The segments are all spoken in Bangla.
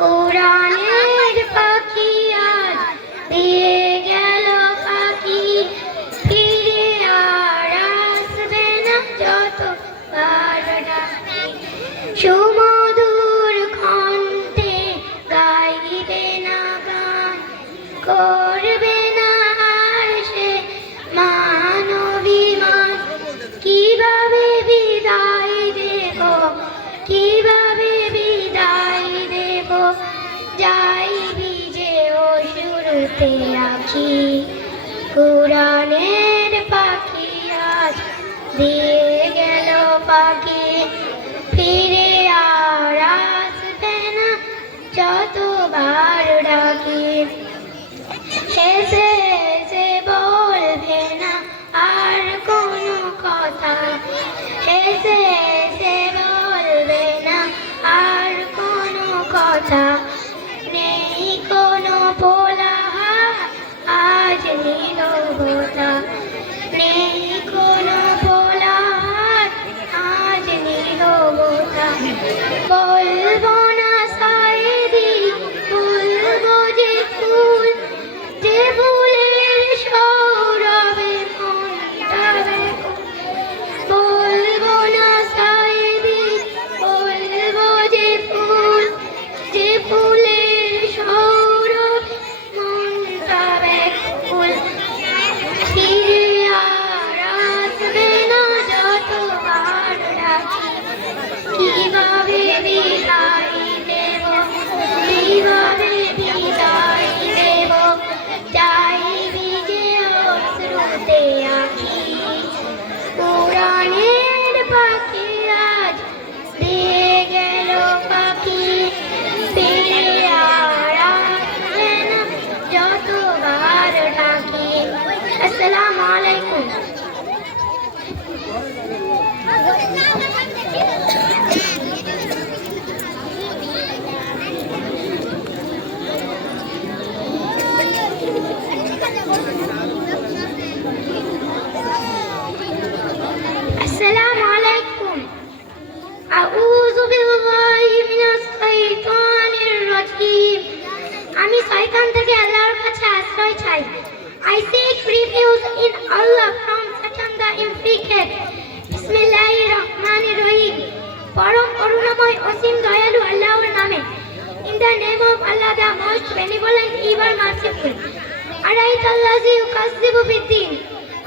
কোরআনের পাখি আজ দিয়ে গেল পাখি, ফিরে আর আসবে না যতবার ডাকি। সুমধুর কণ্ঠে গাইবে না গান, করবে না আর সে মানবিমান। কিভাবে বিদায় দেব, কিভাবে বিদায় দেব, যাই ভিজে অশ্রুতে আঁখি। কোরআনের পাখি আজ দিয়ে গেল পাখি, ফিরে আর আসবে না যতবার ডাকি। হেসে হেসে বলবে না আর কোনো কথা, হেসে হেসে বলবে না আর কোনো কথা। নেই কোনো কোলাহল, আজ নীরবতা, নেই কোনো কোলাহল, আজ নীরবতা। বলবো না সায়েদি, বলবো যে ফুল, যে ফুলের সৌরভে মনটা ব্যাকুল। বলবো না সায়েদি, বলবো যে ফুল, যে ফুলের সৌরভে মনটা ব্যাকুল। ফিরে আর আসবে না যতবার ডাকি। কিভাবে বিদায় দেব, কিভাবে বিদায় দেব, যাই ভিজে অশ্রুতে আঁখি। কোরআনের পাখি আজ দিয়ে গেল পাখি, ফিরে আর আসবে না যতবার ডাকি। আসসালামু আলাইকুম। السلام عليكم. أعوذ بالله من الشيطان الرجيم. আমি শয়তান থেকে আল্লাহর কাছে আশ্রয় চাই। I seek refuge in Allah from Satan the implicated. বিসমিল্লাহির রহমানির রহিম। পরম করুণাময় অসীম দয়ালু আল্লাহর নামে। In the name of Allah, the most benevolent, ever merciful. আরাইতাল্লাযী ইউকাযযিবু বিদ্দীন।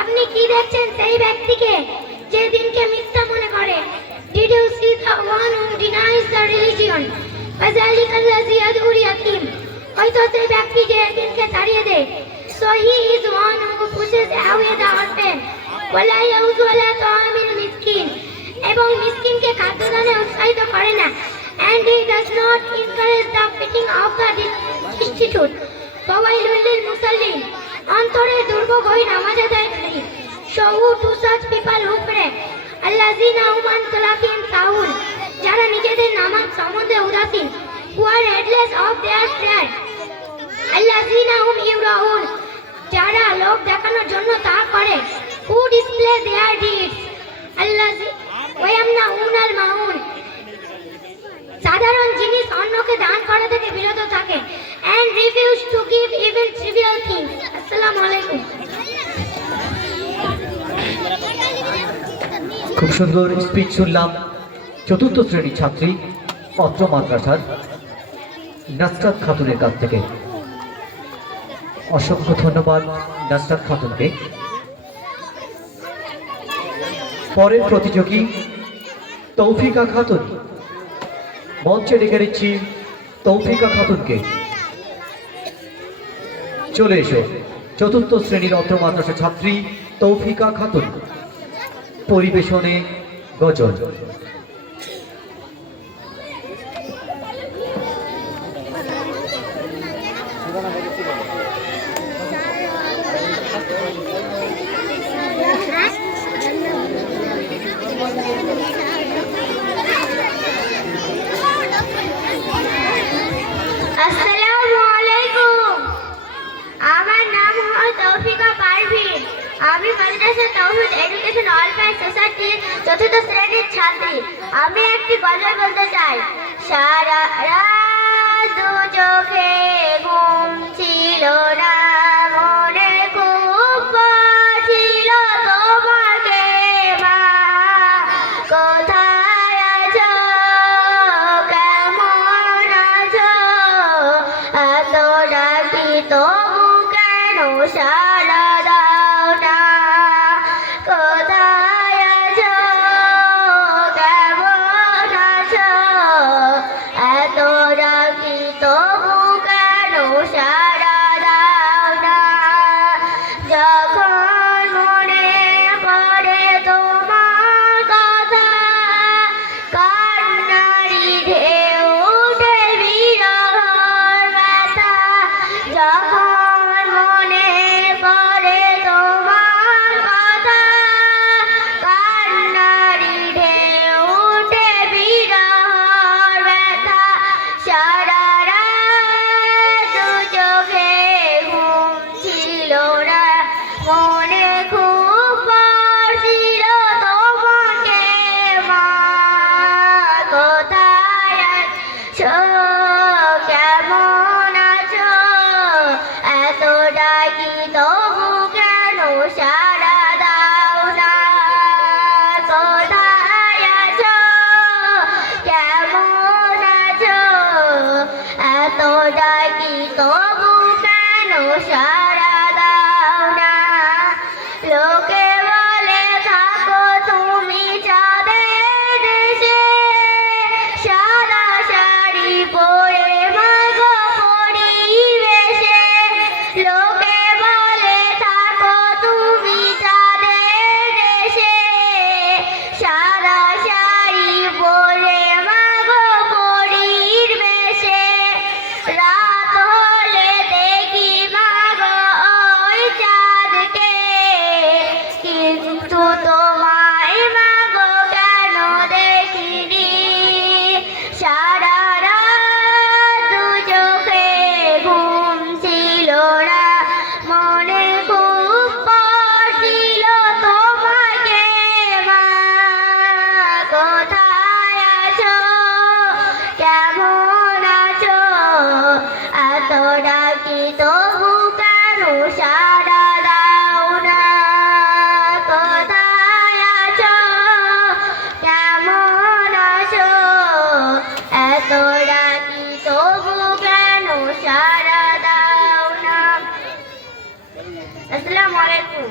আপনি কি দেখছেন সেই ব্যক্তিকে যে দিনকে মিথ্যা মনে করে? Did you see the one who denies the religion? ফাযালিকাল্লাযী ইয়াদউল ইয়াতীম। হয়তো সেই ব্যক্তি যে দিনকে তাড়িয়ে দেয়। So he is one who pushes away the orphan. ওয়ালা ইয়াউযু আলা তাআমিল মিসকিন। এবং মিসকিনকে খাদ্যদানে উৎসাহিত করে না। And he does not encourage the feeding of the destitute. ফাওয়াইলুল লিল মুসাল্লিন। অন্তরে দুর্ভোগ হয়ে নামাজ আদায়কারী। So who to such people who pray? আল্লাযীনা হুম আন সালাতিহিম সাহুন। যারা নিজেদের নামাজ সম্বন্ধে উদাসীন। Who are heedless of their prayer. আল্লাযীনা হুম ইউরাউন। যারা লোক দেখানোর জন্য তা করে। Who display their deeds. ওয়া ইয়ামনাউনাল মাউন। সাধারণ জিনিস অন্যকে দান করা থেকে বিরত থাকে। And refuse to give even trivial things. আসসালামু আলাইকুম। খুব সুন্দর স্পিচ শুনলাম চতুর্থ শ্রেণীর ছাত্রী অত্র মাদ্রাসার নাসরাত খাতুনের কাছ থেকে। অসংখ্য ধন্যবাদ নাসরাত খাতুনকে। পরের প্রতিযোগী তৌফিকা খাতুন। মঞ্চে ডেকে নিচ্ছি তৌফিকা খাতুনকে। চলে এসো চতুর্থ শ্রেণীর অত্র মাদ্রাসা ছাত্রী তৌফিকা খাতুন পরিবেশনে গজল। আসসালামু আলাইকুম। আমার নাম হলো তৌফিকা পারভীন। আমি মাদ্রাসা তাওহীদ এডুকেশন ওয়েলফেয়ার সোসাইটির চতুর্থ শ্রেণীর ছাত্রী। আমি একটি গজল বলতে চাই। সারা রাত সাড়া দাও না, যখন মনে পড়ে তোমার কথা, কান্নারি ঢেউ উঠে বিরহর ব্যথা। যখন মনে পড়ে তোমার কথা, কান্নারি ঢেউ উঠে বিরহর ব্যথা। সারা রাত দু চোখে ঘুম ছিল না, মনে খুব পড়ছিল তোমাকে মা। কোথায় আছো, কেমন আছো, এত ডাকি তবু কেন সাড়া দাও না। কোথায় আছো, কেমন আছো, এত ডাকি তবু কেন সাড়া দাও না। লোকে বলে থাকো তুমি চাঁদের দেশে, সাদা শাড়ি পরে মাগো পরিবেশে। লোকে বলে থাকো তুমি চাঁদের দেশে, সাদা শাড়ি পরে মাগো পরিবেশে। রাত হলে দেখি মাগো ওই চাঁদকে, কিন্তু তোমায় মাগো কেন দেখিনি। সারা রাত দু চোখে ঘুম ছিল না, মনে খুব পড়ছিল তোমাকে মা। কোথায় আছো, কেমন আছো, এত ডাকি তবু কেন সাড়া দাও না। কোথায় আছো, কেমন আছো, এত ডাকি তবু কেন সাড়া দাও না। আসসালামু আলাইকুম।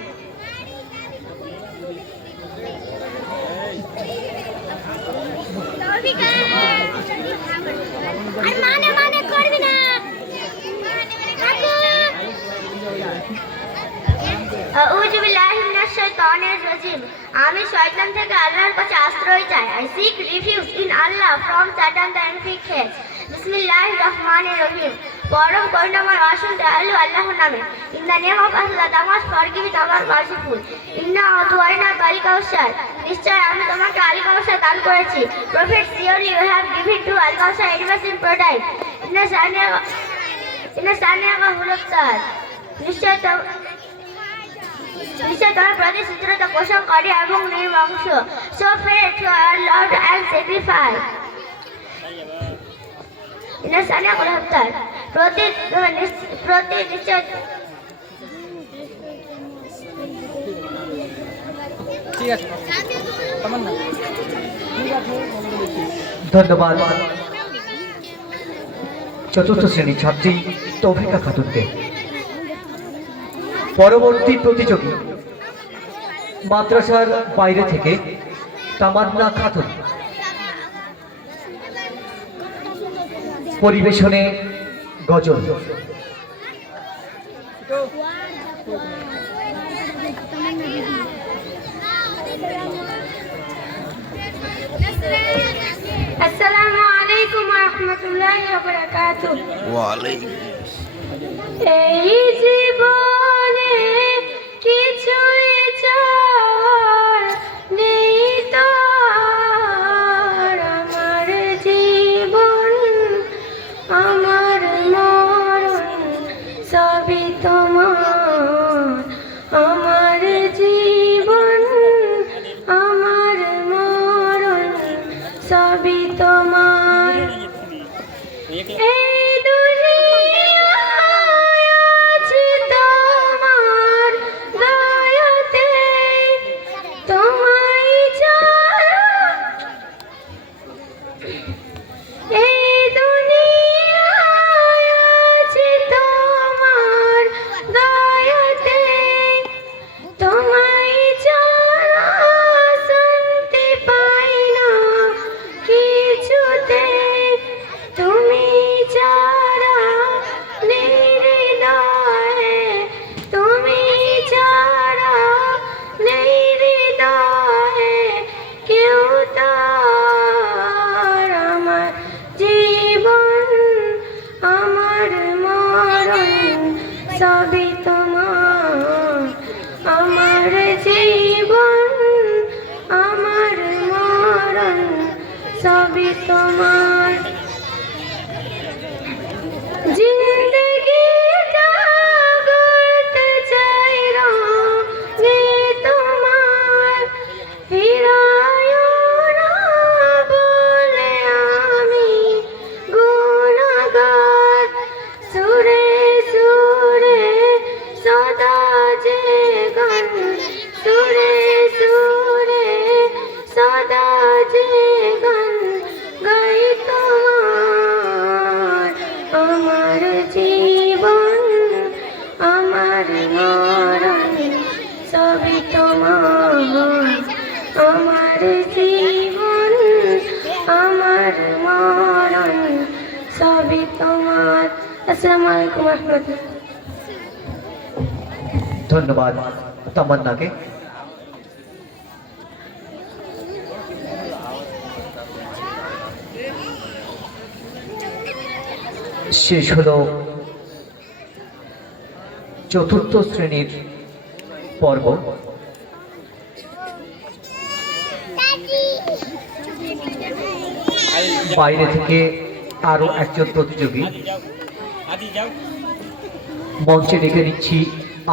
আর মানে মানে করবি না। আউযু বিল্লাহি মিনাশ শাইতানির রাজিম। আমি শয়তান থেকে আল্লাহর কাছে আশ্রয় চাই। I seek refuge in Allah from Satan the infectious. বিসমিল্লাহির রহমানির রহিম। পরম করুণাময় অসীম দয়ালু আল্লাহর নামে। In the name of Allah, the most forgiving, the most merciful. ইন্না আতওয়াইনা আল কাউসার। নিশ্চয় আমি তোমাকে আল কাউসার দান করেছি। Prophet, surely you have given to Al Kausar advice in protect. ইন্না সানিয়াকা হুলুকতার। নিশ্চয় তোমার প্রতি সূত্রতা পোষণকারী এবং নির্বংশ। So pray to our Lord and sacrifice. ইন্না সানিয়াকা হুলুকতার। প্রতি নিশ্চয় ঠিক আছে তামান্না ঠিক আছে ধন্যবাদ চতুর্থ শ্রেণীর ছাত্রী তৌফিকা খাতুনকে। পরবর্তী প্রতিযোগী মাদ্রাসার বাইরে থেকে তামান্না খাতুন, পরিবেশনে গজল। আসসালামু আলাইকুম ওয়া রাহমাতুল্লাহি ওয়া বারাকাতুহু। ওয়ালাইকুম এই জীবনে কিছুই চাওয়ার নেই তো আর। আমার জীবন আমার মরণ সবই তোমার। আমার জীবন আমার মরণ সবই তোমার। এই দুনিয়ায় আছি তোমার দয়াতে, তোমায় ছাড়া। এই দুনিয়ায় আছি তোমার দয়াতে, তোমায় ছাড়া শান্তি পাই না কিছুতে। তুমি তোমার জিন্দগি জাগতে চাই রঙে তোমার ফিরায়ো না বলে আমি গুনাহগার সুরে সুরে সদা যে গান সুরে সুরে সদা যে গান গাই তোমার আমার জীবন আমার মরণ সবই তোমার আমার জীবন আমার মরণ সবই তোমার। আসসালামু আলাইকুম রহমতুল্লাহ। ধন্যবাদ তামান্নাকে। শেষ হলো চতুর্থ শ্রেণীর পর্ব। বাইরে থেকে আরো একজন প্রতিযোগী মঞ্চে ডেকে নিচ্ছি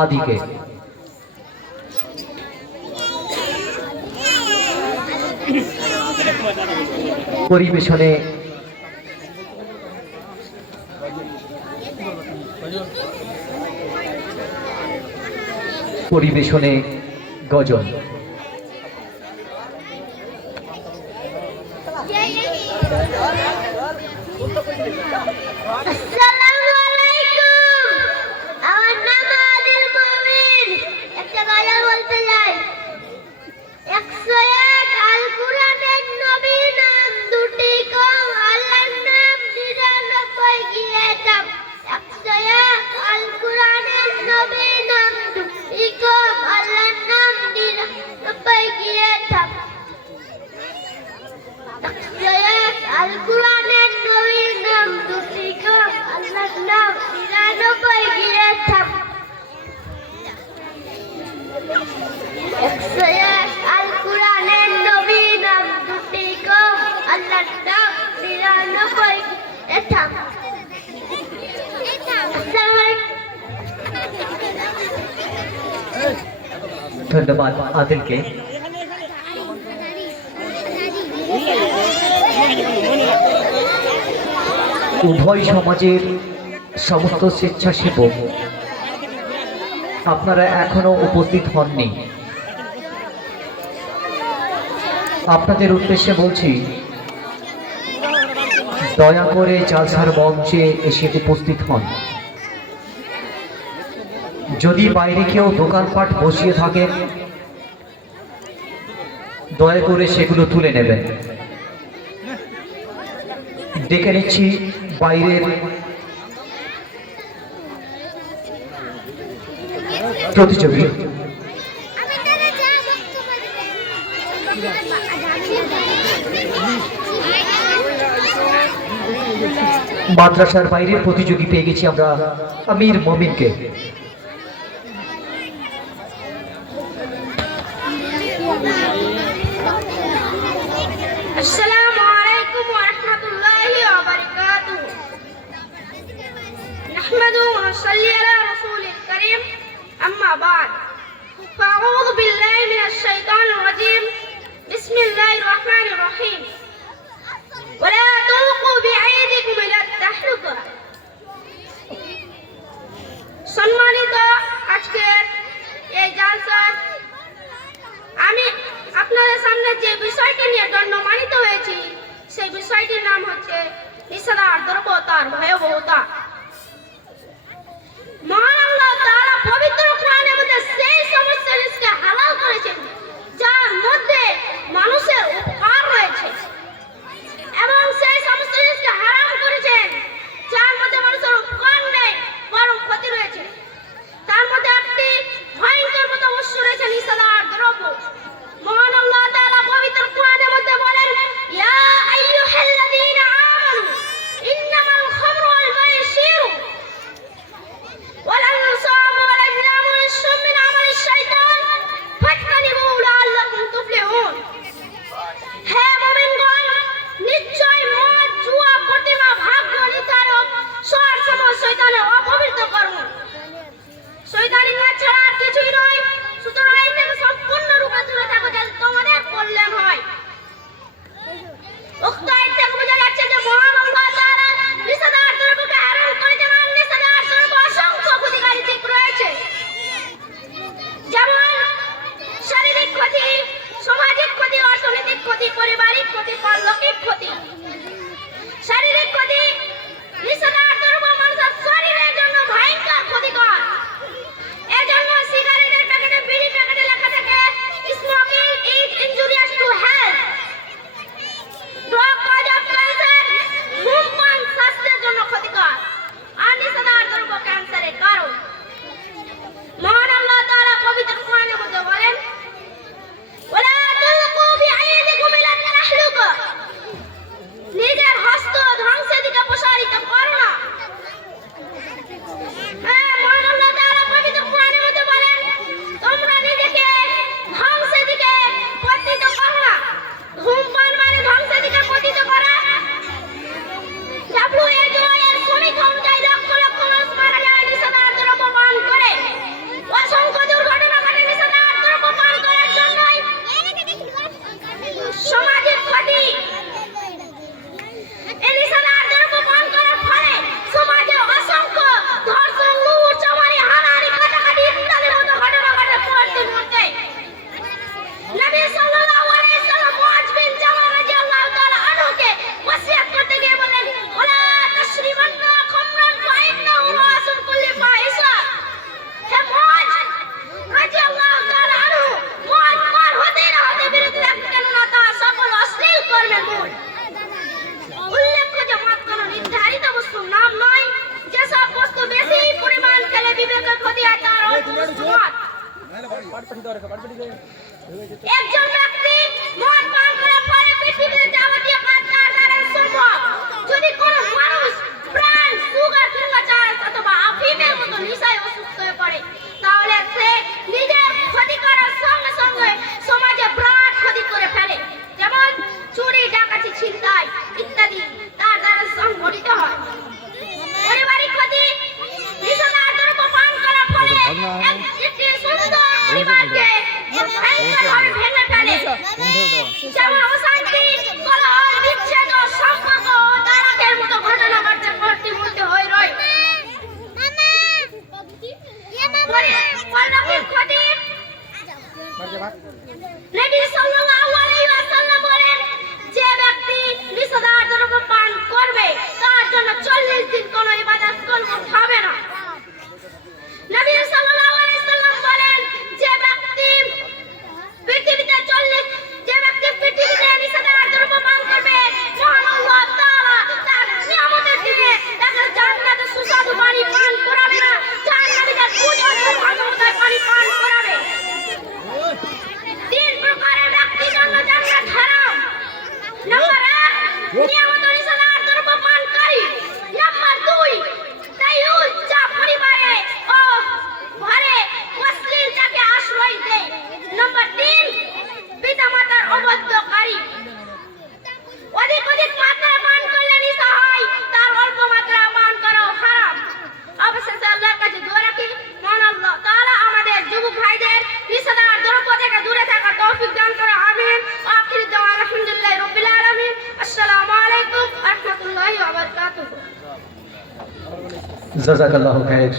আদিকে। পরিবেশনে গজল। আসসালামু আলাইকুম। আমার নাম আদিল মুমিন। একটা গজল বলতে যাই। 101 আল কুরআনের নবী নাম দুটি কম, আল্লাহর নাম 99 গিয়ে দাম। 101 আল কুরআনের নবী নাম দুটি কম, আল্লাহর নাম 99 গিয়ে দাম। 101 আল কুরআনের নবী নাম দুটি কম, আল্লাহর নাম 99 গিয়ে দাম। 101 আল কুরআনের নবী নাম দুটি কম, আল্লাহর নাম 99 গিয়ে দাম। আসসালামু আলাইকুম। ধন্যবাদ আদিলকে। উভয় সমাজের সমস্ত স্বেচ্ছাসেবক আপনারা এখনো উপস্থিত হননি। আপনাদের উদ্দেশ্যে বলছি, দয়া করে জালসার মঞ্চে এসে উপস্থিত হন। যদি বাইরে কেউ দোকানপাট বসিয়ে থাকেন, দয়া করে সেগুলো তুলে নেবেন। ডেকে নিচ্ছি বাইরের প্রতিযোগী। মাদ্রাসার বাইরের প্রতিযোগী পেয়ে গেছি আমরা আমির মমিনকে। আসসালামু আলাইকুম ওয়া রাহমাতুল্লাহি ওয়া বারাকাতুহু। নাহমাদুহু ওয়া নুসাল্লি আলা রাসূলিল কারীম, আম্মা বা'দ। ফাআউযু বিল্লাহি মিনাশ শাইতানির রাজীম। বিসমিল্লাহির রাহমানির রাহিম। ওয়া লা তুলকু বিআইদিকুম ইলা তাহলুকা। সম্মানিত আজকের এই জালসা, আমি আপনাদের সামনে যে বিষয়টি নিয়ে দণ্ডমানিত হয়েছি, সেই বিষয়টির নাম হচ্ছে নিষেধার দ্রব্যতার ভয়াবহতা। মহান আল্লাহ তাআলা পবিত্র কোরআনের মধ্যে সেই সমস্ত রিজকে হালাল করেছেন যার মধ্যে মানুষের উপকার রয়েছে, এবং সেই সমস্ত রিজকে হারাম করেছেন যার মধ্যে মানুষের উপকার নেই বরং ক্ষতি রয়েছে। তার মধ্যে একটি ভয়ঙ্কর মতো অবশ্য রয়েছে নিষেধার দ্রব্য। মহান আল্লাহ তাআলা পবিত্র কোরআনের মধ্যে বলেন, ইয়া আইয়ুহাল্লাযীনা আমানু ইন্নামাল খামরু ওয়াল মাইসির উক্ত আয়াত থেকে বোঝা যাচ্ছে যে মহান আল্লাহ তাআলা নিষেধাজ্ঞার দ্রব্যকে হারাম করেছেন আর নিষেধাজ্ঞার দ্রব্য অসংখ্য ক্ষতিকারী দিক রয়েছে, যেমন শারীরিক ক্ষতি, সামাজিক ক্ষতি, অর্থনৈতিক ক্ষতি, পারিবারিক ক্ষতি, পারলৌকিক ক্ষতি। শারীরিক ক্ষতি, নিষেধাজ্ঞার দ্রব্য মানুষের শরীরের জন্য ভয়ঙ্কর ক্ষতিকর। এজন্য সিগারেটের প্যাকেটে, বিড়ি প্যাকেটে লেখা থাকে smoking is injurious to health, drug cause cancer, ধূমপান স্বাস্থ্যের জন্য ক্ষতিকর, আর নিষেধাজ্ঞার দ্রব্য ক্যান্সারের কারণ। মহান আল্লাহ তাআলা পবিত্র কোরআনের মধ্যে বলেন, ওয়ালা তুলকু বিআইদিকুম ইলা তাহলুক, নিজের হস্ত ধ্বংসের দিকে প্রসারিত করো না। মহান আল্লাহ তাআলা পবিত্র কোরআনের মধ্যে বলেন, তোমরা নিজেকে ধ্বংসের দিকে পতিত করো না। ধূমপান মানে ধ্বংসের দিকে পতিত করা। WHO এর সমীক্ষা অনুযায়ী লক্ষ লক্ষ মানুষ মারা যায় নিষেধাজ্ঞার দ্রব্য পান করে। অসংখ্য দুর্ঘটনা ঘটে নিষেধাজ্ঞার দ্রব্য পান করার জন্যই। সামাজিক ক্ষতি, এই নিষেধাজ্ঞার দ্রব্য পান করার ফলে সমাজে অসংখ্য ধর্ষণ, লুট, চামারি, হানাহানি, কাটাকাটি ইত্যাদির মতো ঘটনা ঘটে প্রতি মুহূর্তে। নবী সাল্লাল্লাহু আলাইহি ওয়াসাল্লাম মুআয বিন জাবাল রাদিয়াল্লাহু তাআলা আনহুকে ওসিয়ত করতে গিয়ে বলেন, ওয়ালা তাশরিবান্না খামরান ফাইন্নাহু রাসুল কুল্লি ফাহিশা। হে মুআয রাদিয়াল্লাহু তাআলা আনহু, মুআয পার হতে না হতে বিরত থাকতেন না, তা সকল অশ্লীল কর্মের মূল। উল্লেখ্য যে মদ কোনো নির্ধারিত বস্তুর নাম নয়, যেসব বস্তু বেশি পরিমাণ খেলে বিবেকের ক্ষতি হয় তার অর্থ মদ। একজন ব্যক্তি মদ পান করার পরে পৃথিবীতে যাবতীয় কাজ তার দ্বারা সম্ভব। যদি কোনো মানুষ ব্র্যান্ড, সুগার কিংবা চারস অথবা আফিমের মতো নেশায় অসুস্থ হয়ে পড়ে, তাহলে সে নিজের ক্ষতি করার সঙ্গে সঙ্গে সমাজে বিরাট ক্ষতি করে ফেলে। যেমন চুরি, ডাকাতি, ছিনতাই ইত্যাদি তার দ্বারা সংঘটিত হয়। পারিবারিক ক্ষতি, নিষেধাজ্ঞার দ্রব্য পান করার ফলে একটি সুন্দর পরিবারকে ভয়ঙ্করভাবে ভেঙে ফেলে। যেমন অশান্তি, কলহ, বিচ্ছেদ, সম্পর্ক তালাকের মতো ঘটনা ঘটছে প্রতি মুহূর্তে হয়ে রয়। পারলৌকিক ক্ষতি, নবী সাল্লাল্লাহু আলাইহি ওয়াসাল্লাম বলেন, যে ব্যক্তি নিষেধাজ্ঞার দ্রব্য পান করবে তার জন্য 40 দিন কোনো ইবাদত করতে হবে না। নবী সাল্লাল্লাহু আলাইহি ওয়াসাল্লাম বলেন, যে ব্যক্তি পৃথিবীতে নিষেধাজ্ঞার দ্রব্য পান করবে, মহান আল্লাহ তাআলা তার নিয়ামতের দিকে তাকে জান্নাতে সুস্বাদু পানি পান করাবে না, জান্নাতীদের পূজনীয় ভাগবতায় পানি পান করাবে। 3 প্রকারের ব্যক্তির জন্য জান্নাত হারাম। নাম্বার 1, নিয়ামত নিষেধাজ্ঞার দ্রব্য পানকারী। নাম্বার 2, তাইয়ুজ, যা পরিবারে ও ঘরে অশ্লীলতাকে আশ্রয় দেয়। নাম্বার 3, পিতামাতার অবাধ্যকারী। অধিক মাত্রায় পান করলে নেশা হয়, তার অল্প মাত্রায় পান করাও হারাম। অবশেষে আল্লাহর কাছে দোয়া রাখি, মহান আল্লাহ তাআলা আমাদের যুবক ভাইদের নিষেধাজ্ঞার দ্রব্য থেকে দূরে থাকার তৌফিক দান করে। আমিন। আখির দাওয়া আলহামদুলিল্লাহি রাব্বিল আলামিন। আসসালামু আলাইকুম ওয়া রাহমাতুল্লাহি ওয়া বারাকাতুহু। জাযাকাল্লাহু খাইর।